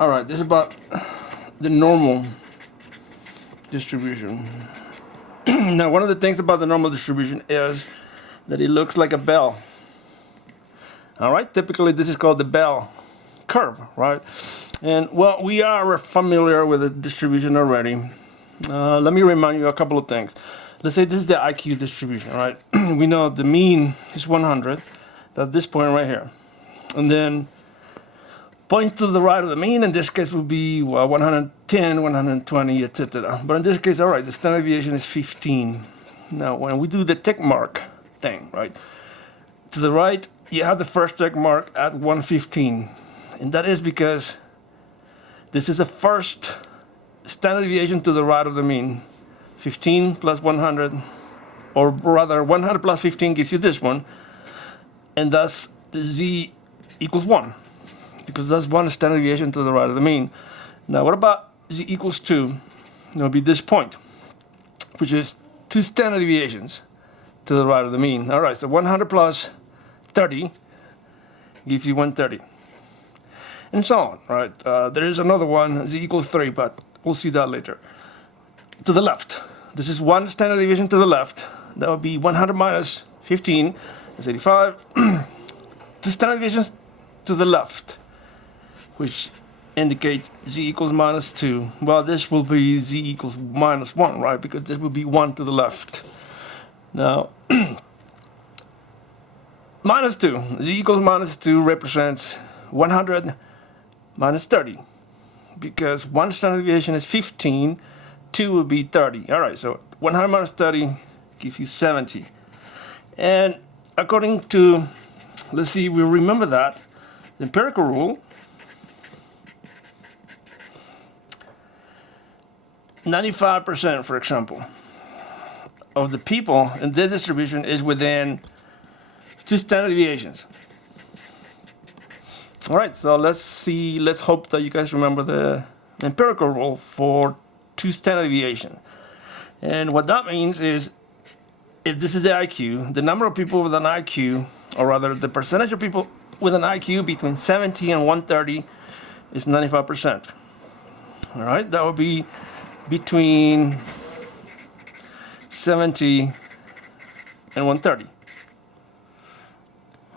All right, this is about the normal distribution. Now, one of the things about the normal distribution is that it looks like a bell. All right, typically this is called the bell curve, right? And well, we are familiar with the distribution already. Let me remind you a couple of things. Let's say this is the IQ distribution, right? We know the mean is 100. That's this point right here. And then points to the right of the mean, in this case, would be 110, 120, etc. But in this case, all right, the standard deviation is 15. Now, when we do the tick mark thing, right, to the right, you have the first check mark at 115. And that is because this is the first standard deviation to the right of the mean. 15 plus 100, or rather 100 plus 15 gives you this one. And thus the z equals 1, because that's one standard deviation to the right of the mean. Now what about z equals 2? It will be this point, which is 2 standard deviations to the right of the mean. All right, so 100 plus 30 gives you 130. And so on, right? There is another one, z equals 3, but we'll see that later. To the left, this is one standard deviation to the left. That would be 100 minus 15, that's 85. 2 standard deviations to the left, which indicate z equals minus 2. Well, this will be z equals minus 1, right? Because this will be 1 to the left. Now, minus 2, z equals minus 2 represents 100 minus 30, because one standard deviation is 15, 2 will be 30. All right, so 100 minus 30 gives you 70. And according to, let's see if we remember that, the empirical rule, 95%, for example, of the people in this distribution is within 2 standard deviations. All right, so let's hope that you guys remember the empirical rule for 2 standard deviation. And what that means is, if this is the IQ, the number of people with an IQ, or rather the percentage of people with an IQ between 70 and 130 is 95%. All right, that would be between 70 and 130.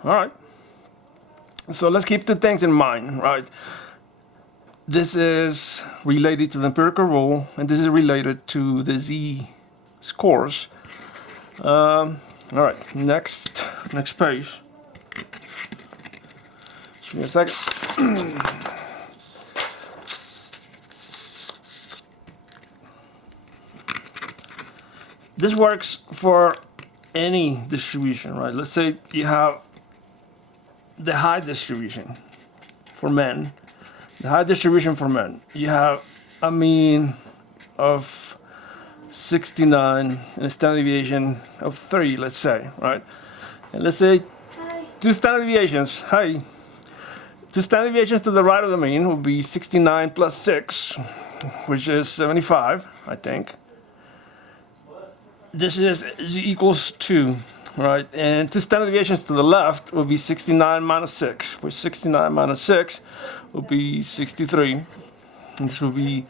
All right. So let's keep 2 things in mind, right? This is related to the empirical rule, and this is related to the z scores. All right, next page. Give me a second. This works for any distribution, right? Let's say you have the high distribution for men. The high distribution for men, you have a mean of 69 and a standard deviation of 3, let's say, right? And let's say 2 standard deviations, 2 standard deviations to the right of the mean will be 69 plus 6, which is 75, I think. This is z equals 2, right? And 2 standard deviations to the left will be 69 minus 6, which 69 minus 6 will be 63. And this will be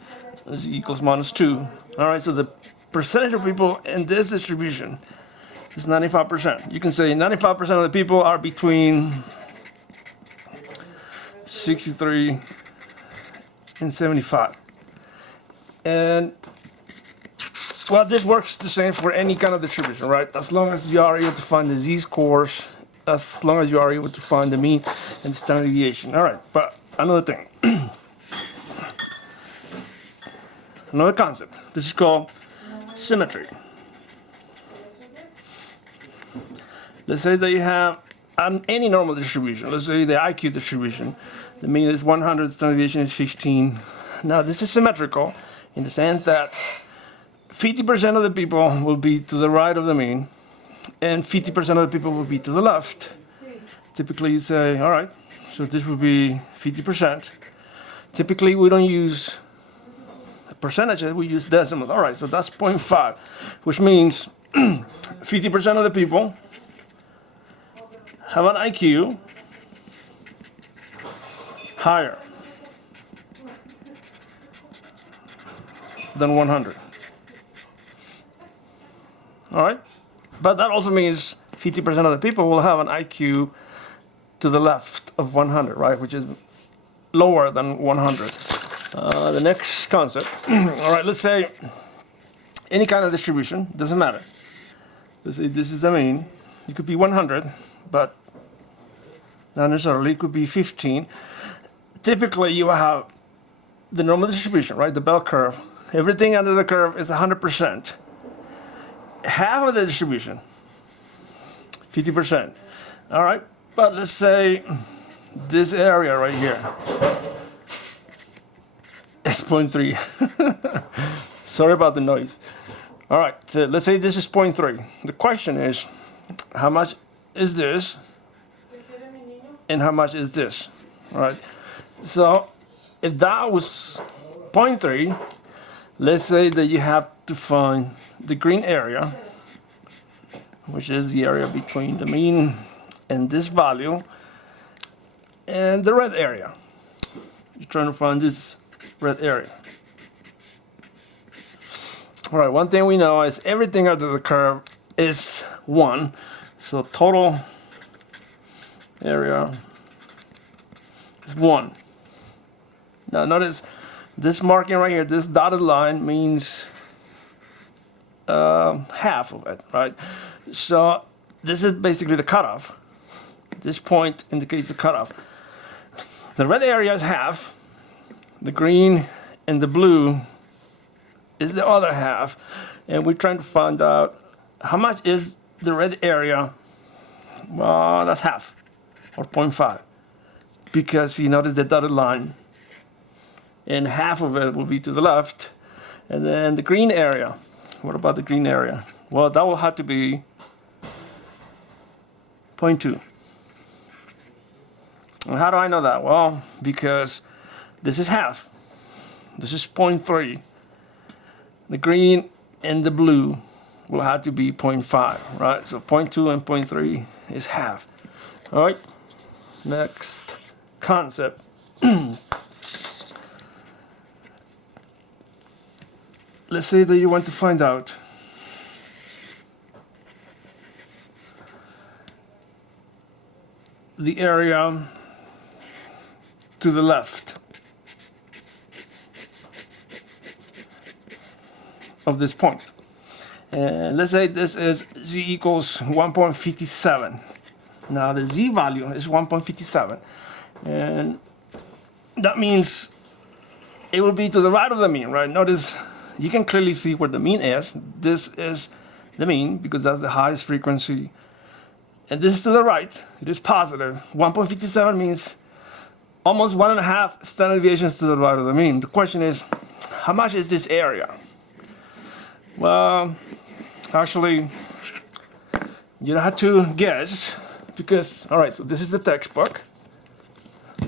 z equals minus 2. All right, so the percentage of people in this distribution is 95%. You can say 95% of the people are between 63 and 75. And well, this works the same for any kind of distribution, right? As long as you are able to find the z-scores, as long as you are able to find the mean and the standard deviation. All right, but another thing. Another concept. This is called symmetry. Let's say that you have any normal distribution. Let's say the IQ distribution. The mean is 100, standard deviation is 15. Now, this is symmetrical in the sense that 50% of the people will be to the right of the mean, and 50% of the people will be to the left. Typically, you say, all right, so this would be 50%. Typically, we don't use percentages, we use decimals. All right, so that's 0.5, which means 50% of the people have an IQ higher than 100. All right? But that also means 50% of the people will have an IQ to the left of 100, right? Which is lower than 100. The next concept. All right, let's say any kind of distribution, doesn't matter. Let's say this is the mean. It could be 100, but not necessarily. It could be 15. Typically, you have the normal distribution, right? The bell curve. Everything under the curve is 100%. Half of the distribution, 50%. All right, but let's say this area right here is 0.3. Sorry about the noise. All right, so let's say this is 0.3. The question is, how much is this and how much is this? All right, so if that was 0.3, let's say that you have to find the green area, which is the area between the mean and this value, and the red area. You're trying to find this red area. All right, one thing we know is everything under the curve is 1. So total area is 1. Now notice this marking right here, this dotted line means half of it, right? So this is basically the cutoff. This point indicates the cutoff. The red area is half. The green and the blue is the other half. And we're trying to find out how much is the red area. Well, that's half, or 0.5. Because you notice the dotted line. And half of it will be to the left. And then the green area. What about the green area? Well, that will have to be 0.2. And how do I know that? Well, because this is half. This is 0.3. The green and the blue will have to be 0.5, right? So 0.2 and 0.3 is half. All right, next concept. Let's say that you want to find out the area to the left of this point. And let's say this is z equals 1.57. Now the z value is 1.57. And that means it will be to the right of the mean, right? Notice you can clearly see where the mean is. This is the mean because that's the highest frequency. And this is to the right. It is positive. 1.57 means almost 1.5 standard deviations to the right of the mean. The question is, how much is this area? Well, actually, you don't have to guess because, all right, so this is the textbook.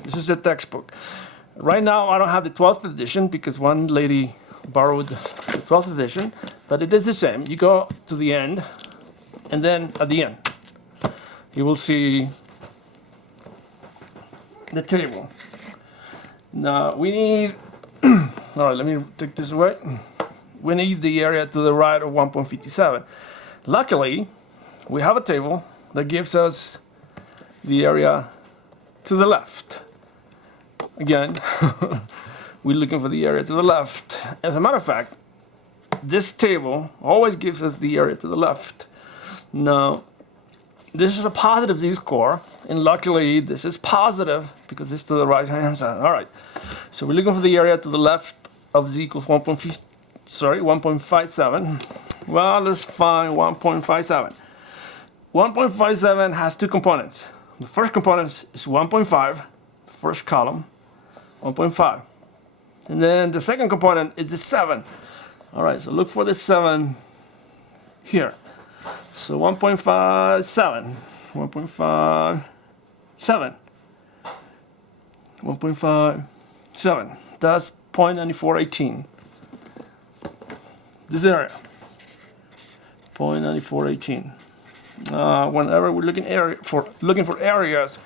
This is the textbook. Right now, I don't have the 12th edition because one lady borrowed the 12th edition, but it is the same. You go to the end, and then at the end, you will see the table. Now, we need, all right, let me take this away. We need the area to the right of 1.57. Luckily, we have a table that gives us the area to the left. Again, we're looking for the area to the left. As a matter of fact, this table always gives us the area to the left. Now, this is a positive z-score, and luckily this is positive because it's to the right-hand side. All right, so we're looking for the area to the left of z equals 1.57. Well, let's find 1.57. 1.57 has two components. The first component is 1.5, the first column, 1.5. And then the second component is the 7. All right, so look for the 7 here. So 1.57, 1.57, 1.57. That's 0.9418. This area, 0.9418. Whenever we're looking for areas,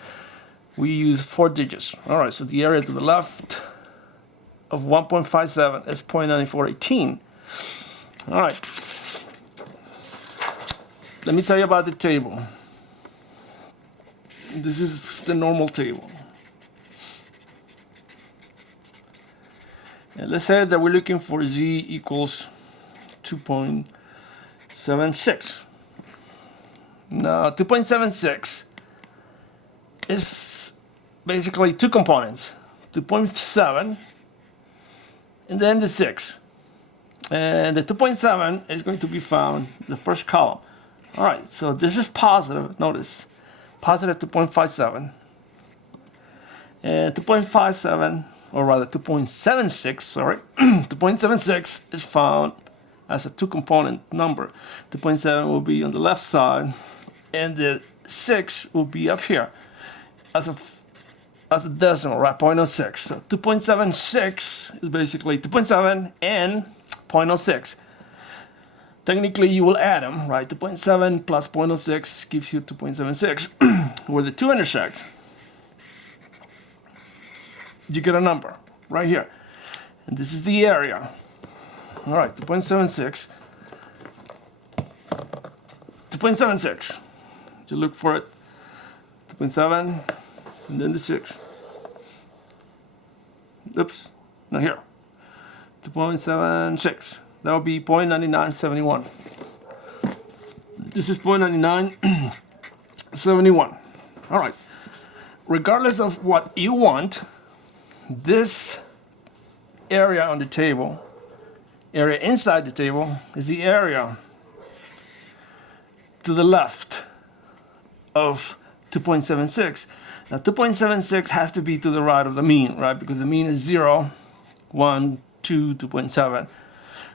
we use 4 digits. All right, so the area to the left of 1.57 is 0.9418. All right. Let me tell you about the table. This is the normal table. And let's say that we're looking for z equals 2.76. Now, 2.76 is basically two components, 2.7 and then the 6. And the 2.7 is going to be found in the first column. All right, so this is positive, notice, positive 2.57. And 2.57, or rather 2.76, sorry, 2.76 is found as a two-component number. 2.7 will be on the left side, and the 6 will be up here as a decimal, right? 0.06. So 2.76 is basically 2.7 and 0.06. Technically, you will add them, right? 2.7 plus 0.06 gives you 2.76. Where the two intersect, you get a number right here. And this is the area. All right, 2.76. 2.76. You look for it. 2.7, and then the 6. Oops, not here. 2.76. That would be 0.9971. This is 0.9971. All right. Regardless of what you want, this area on the table, area inside the table, is the area to the left of 2.76. Now 2.76 has to be to the right of the mean, right? Because the mean is 0, 1, 2, 2.7.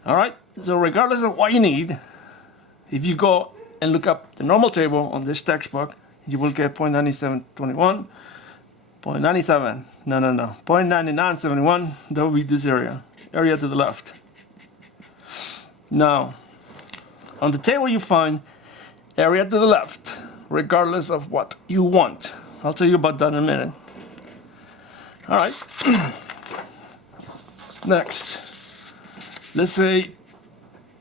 All right, so regardless of what you need, if you go and look up the normal table on this textbook, you will get 0.9721, 0.97, no, 0.9971, that will be this area to the left. Now, on the table you find area to the left, regardless of what you want. I'll tell you about that in a minute. All right. Next, let's say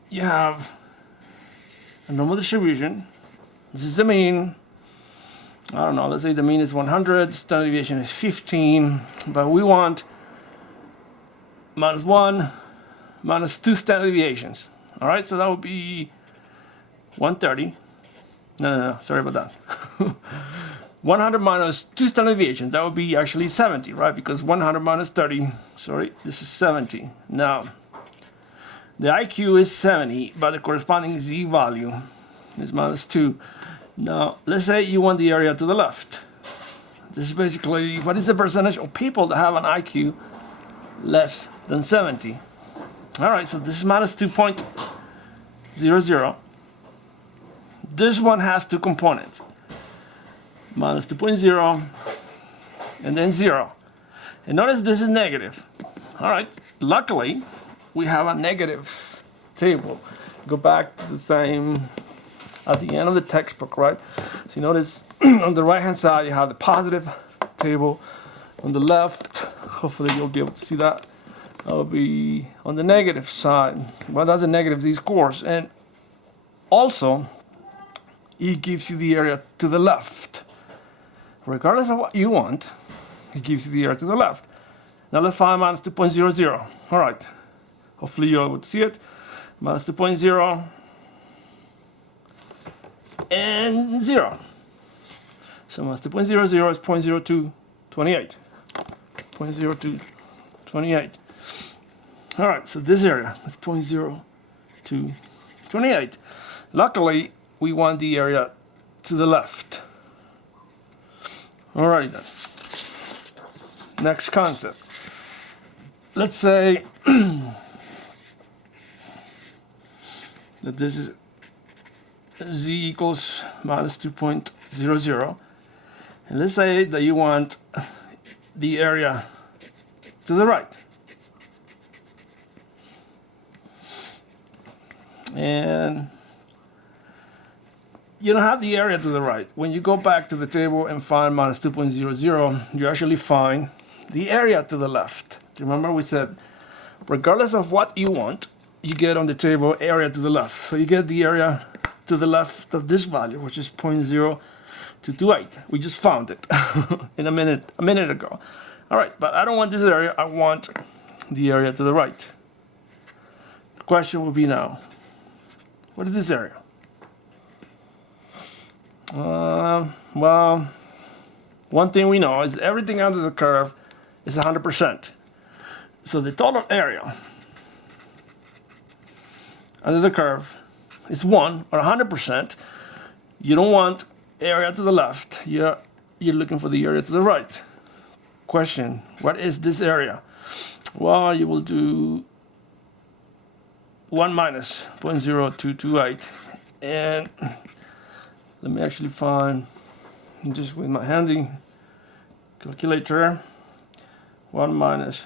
you have a normal distribution. This is the mean. I don't know, let's say the mean is 100, standard deviation is 15, but we want minus 1, minus 2 standard deviations. All right, so that would be 130. No, sorry about that. 100 minus 2 standard deviations, that would be actually 70, right? Because 100 minus 30, sorry, this is 70. Now, the IQ is 70, but the corresponding Z value is minus 2. Now, let's say you want the area to the left. This is basically, what is the percentage of people that have an IQ less than 70? All right, so this is minus 2.00. This one has two components. Minus 2.0 and then 0. And notice this is negative. All right, luckily, we have a negatives table. Go back to the same at the end of the textbook, right? So you notice on the right hand side you have the positive table. On the left, hopefully you'll be able to see that, will be on the negative side. Well, that's the negative z-scores. And also, it gives you the area to the left. Regardless of what you want, it gives you the area to the left. Now let's find minus 2.00. All right. Hopefully you're able to see it. Minus 2.0 and 0. So minus 2.00 is 0.0228. 0.0228. All right, so this area is 0.0228. Luckily, we want the area to the left. All right then. Next concept. Let's say that this is z equals minus 2.00. And let's say that you want the area to the right. And you don't have the area to the right. When you go back to the table and find minus 2.00, you actually find the area to the left. Remember we said, regardless of what you want, you get on the table area to the left. So you get the area to the left of this value, which is 0.0228. We just found it in a minute ago. All right, but I don't want this area. I want the area to the right. The question will be now, what is this area? Well, one thing we know is everything under the curve is 100%. So the total area under the curve is 1 or 100%. You don't want area to the left. You're looking for the area to the right. Question, what is this area? Well, you will do 1 minus 0.0228. And let me actually find, just with my handy calculator, 1 minus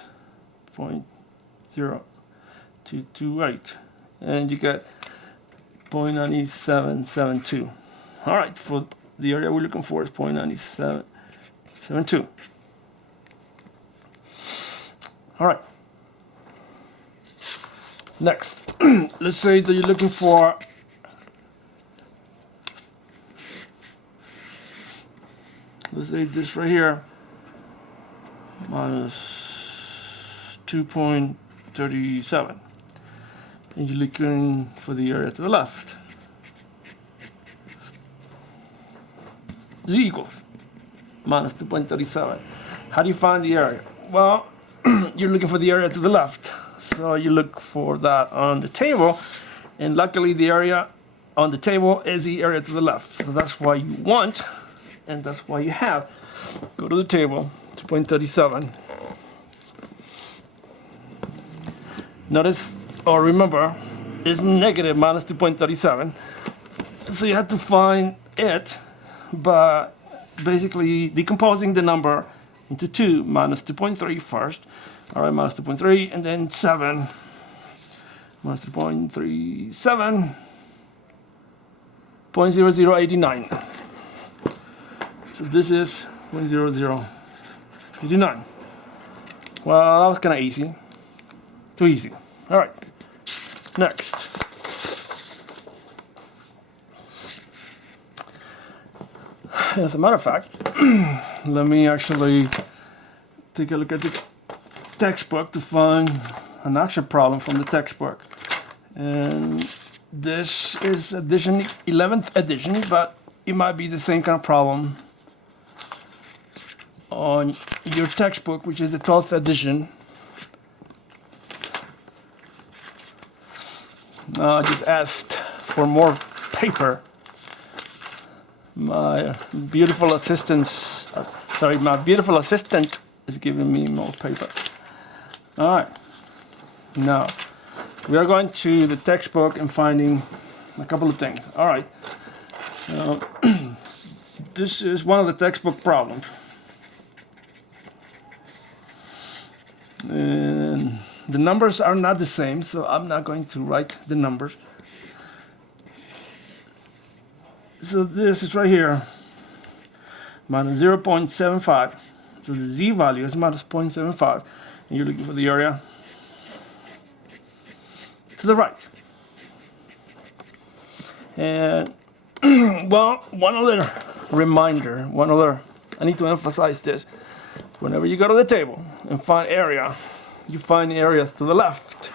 0.0228. And you get 0.9772. All right, for the area we're looking for is 0.9772. All right. Next, let's say that you're looking for let's say this right here, minus 2.37. And you're looking for the area to the left. Z equals minus 2.37. How do you find the area? Well, you're looking for the area to the left. So you look for that on the table. And luckily the area on the table is the area to the left. So that's why you want, and that's why you have. Go to the table, 2.37. Notice, or remember, it's negative minus 2.37. So you have to find it by basically decomposing the number into 2 minus 2.3 first. All right, minus 2.3, and then 7 minus 2.37, 0.0089. So this is 0.0089. Well, that was kind of easy. Too easy. All right. Next. As a matter of fact, let me actually take a look at the textbook to find an actual problem from the textbook. And this is edition 11th edition, but it might be the same kind of problem on your textbook, which is the 12th edition. I just asked for more paper. My beautiful assistant is giving me more paper. All right. Now, we are going to the textbook and finding a couple of things. All right. This is one of the textbook problems. And the numbers are not the same, so I'm not going to write the numbers. So this is right here, minus 0.75. So the z value is minus 0.75. And you're looking for the area to the right. And, well, one other reminder, I need to emphasize this. Whenever you go to the table and find area, you find areas to the left.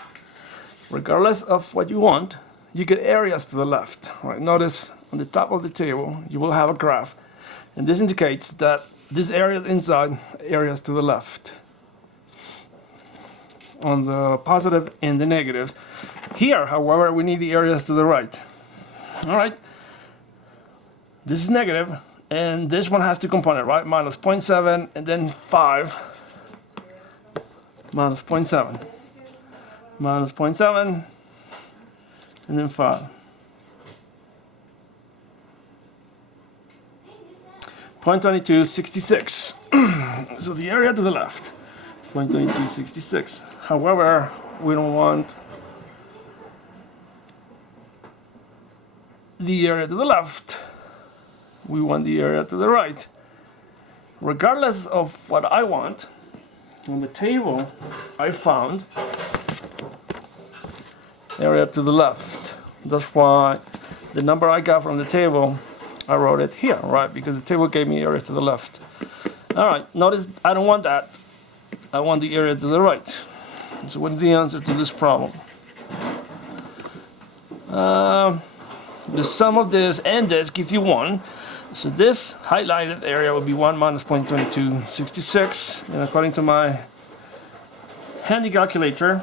Regardless of what you want, you get areas to the left. All right, notice on the top of the table, you will have a graph. And this indicates that this area inside, areas to the left. On the positive and the negatives. Here, however, we need the areas to the right. All right. This is negative, and this one has two components, right? Minus 0.7 and then 5. Minus 0.7. Minus 0.7 and then 5. 0.2266. So the area to the left, 0.2266. However, we don't want the area to the left. We want the area to the right. Regardless of what I want, on the table, I found area to the left. That's why the number I got from the table, I wrote it here, right? Because the table gave me area to the left. All right, notice I don't want that. I want the area to the right. So what's the answer to this problem? The sum of this and this gives you 1. So this highlighted area will be 1 minus 0.2266. And according to my handy calculator,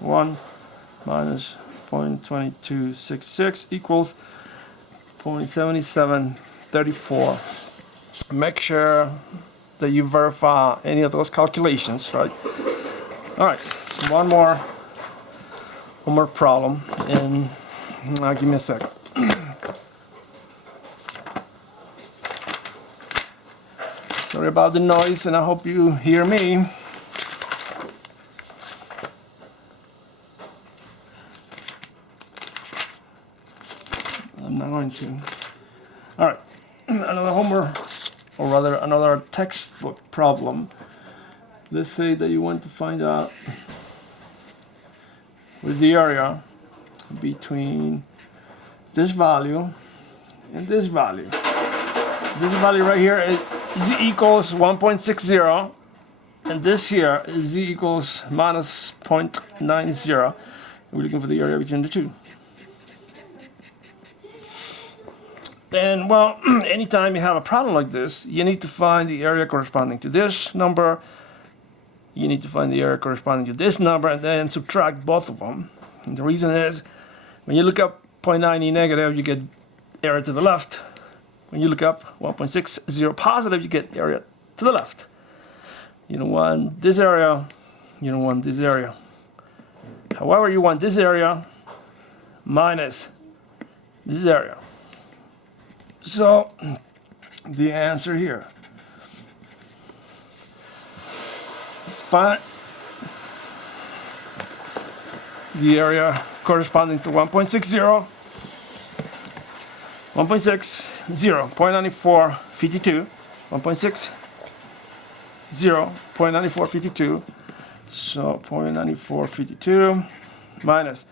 1 minus 0.2266 equals 0.7734. Make sure that you verify any of those calculations, right? All right, one more problem, and give me a second. Sorry about the noise, and I hope you hear me. I'm not going to. All right, another homework, or rather another textbook problem. Let's say that you want to find out with the area between this value and this value. This value right here is z equals 1.60, and this here is z equals minus 0.90. We're looking for the area between the two. And well, anytime you have a problem like this, you need to find the area corresponding to this number. You need to find the area corresponding to this number and then subtract both of them. And the reason is, when you look up 0.90 negative, you get area to the left. When you look up 1.60 positive, you get area to the left. You don't want this area, you don't want this area. However, you want this area minus this area. So, the answer here. Find the area corresponding to 1.60, 0.9452, 1.60, 0.9452, so 0.9452 minus,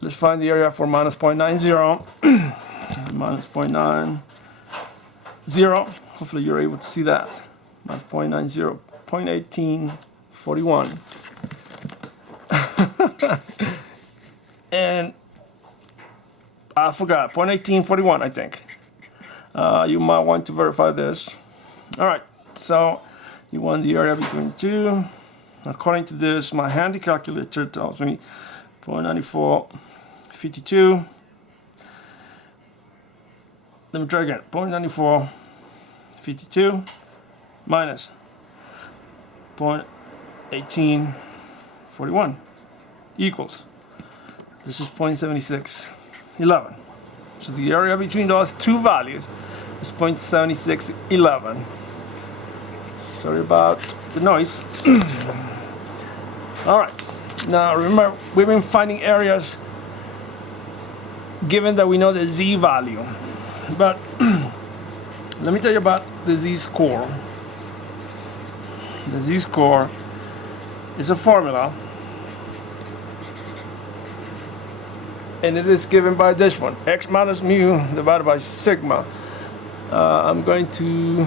let's find the area for minus 0.90, minus 0.90, hopefully you're able to see that, minus 0.90, 0.1841. And I forgot, 0.1841, I think. You might want to verify this. All right, so you want the area between the two. According to this, my handy calculator tells me 0.9452. Let me try again. 0.9452 minus 0.1841 equals, this is 0.7611. So the area between those two values is 0.7611. Sorry about the noise. All right, now remember, we've been finding areas given that we know the z value, but let me tell you about the z-score. The z-score is a formula, and it is given by this one, x minus mu divided by sigma. I'm going to